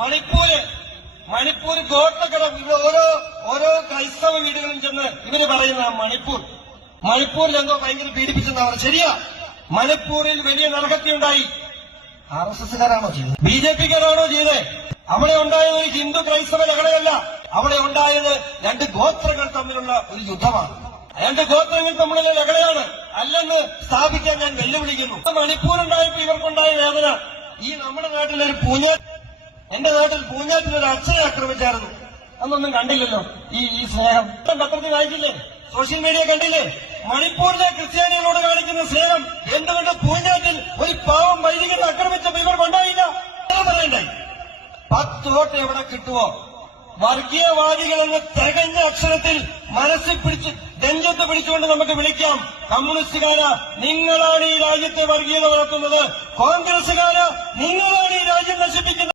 മണിപ്പൂർ ഗോത്രകട ഓരോ ക്രൈസ്തവ വീടുകളും ചെന്ന് ഇവര് പറയുന്ന മണിപ്പൂരിൽ എന്തോ ഭയങ്കര പീഡിപ്പിച്ചെന്നാണ്. ശരിയാ, മണിപ്പൂരിൽ വലിയ നരഹത്യയുണ്ടായി. RSSകാരാണോ ചെയ്തത്? BJPക്കാരാണോ ചെയ്തത്? അവിടെ ഉണ്ടായത് ഒരു ഹിന്ദു ക്രൈസ്തവ ലഹളയല്ല. അവിടെ ഉണ്ടായത് രണ്ട് ഗോത്രങ്ങൾ തമ്മിലുള്ള ഒരു യുദ്ധമാണ്. രണ്ട് ഗോത്രങ്ങൾ തമ്മിലുള്ള ലഹളയാണ് അല്ലെന്ന് സ്ഥാപിക്കാൻ ഞാൻ വെല്ലുവിളിക്കുന്നു. മണിപ്പൂരുണ്ടായപ്പോ ഇവർക്കുണ്ടായ വേദന ഈ നമ്മുടെ നാട്ടിലൊരു എന്റെ നാട്ടിൽ പൂഞ്ഞാറ്റിലൊരു അച്ഛനെ ആക്രമിച്ചായിരുന്നു. അന്നൊന്നും കണ്ടില്ലല്ലോ ഈ സ്നേഹം. പത്രത്തിൽ വായിച്ചില്ലേ? സോഷ്യൽ മീഡിയ കണ്ടില്ലേ? മണിപ്പൂരിലെ ക്രിസ്ത്യാനികളോട് കാണിക്കുന്ന സ്നേഹം എന്തുകൊണ്ട് പൂഞ്ഞാറ്റിൽ ഒരു പാവം വൈദികനെ ആക്രമിച്ചപ്പോ ഇവർക്കുണ്ടായില്ല? പറയണ്ടായി. 10 വോട്ട് എവിടെ കിട്ടുമോ? വർഗീയവാദികളെന്ന് തികഞ്ഞ അക്ഷരത്തിൽ മനസ്സിൽ പിടിച്ച് നെഞ്ചത്ത് പിടിച്ചുകൊണ്ട് നമുക്ക് വിളിക്കാം. കമ്മ്യൂണിസ്റ്റുകാര് നിങ്ങളാണ് ഈ രാജ്യത്തെ വർഗീയത വളർത്തുന്നത്. കോൺഗ്രസുകാര് നിങ്ങളാണ് ഈ രാജ്യം നശിപ്പിക്കുന്നത്.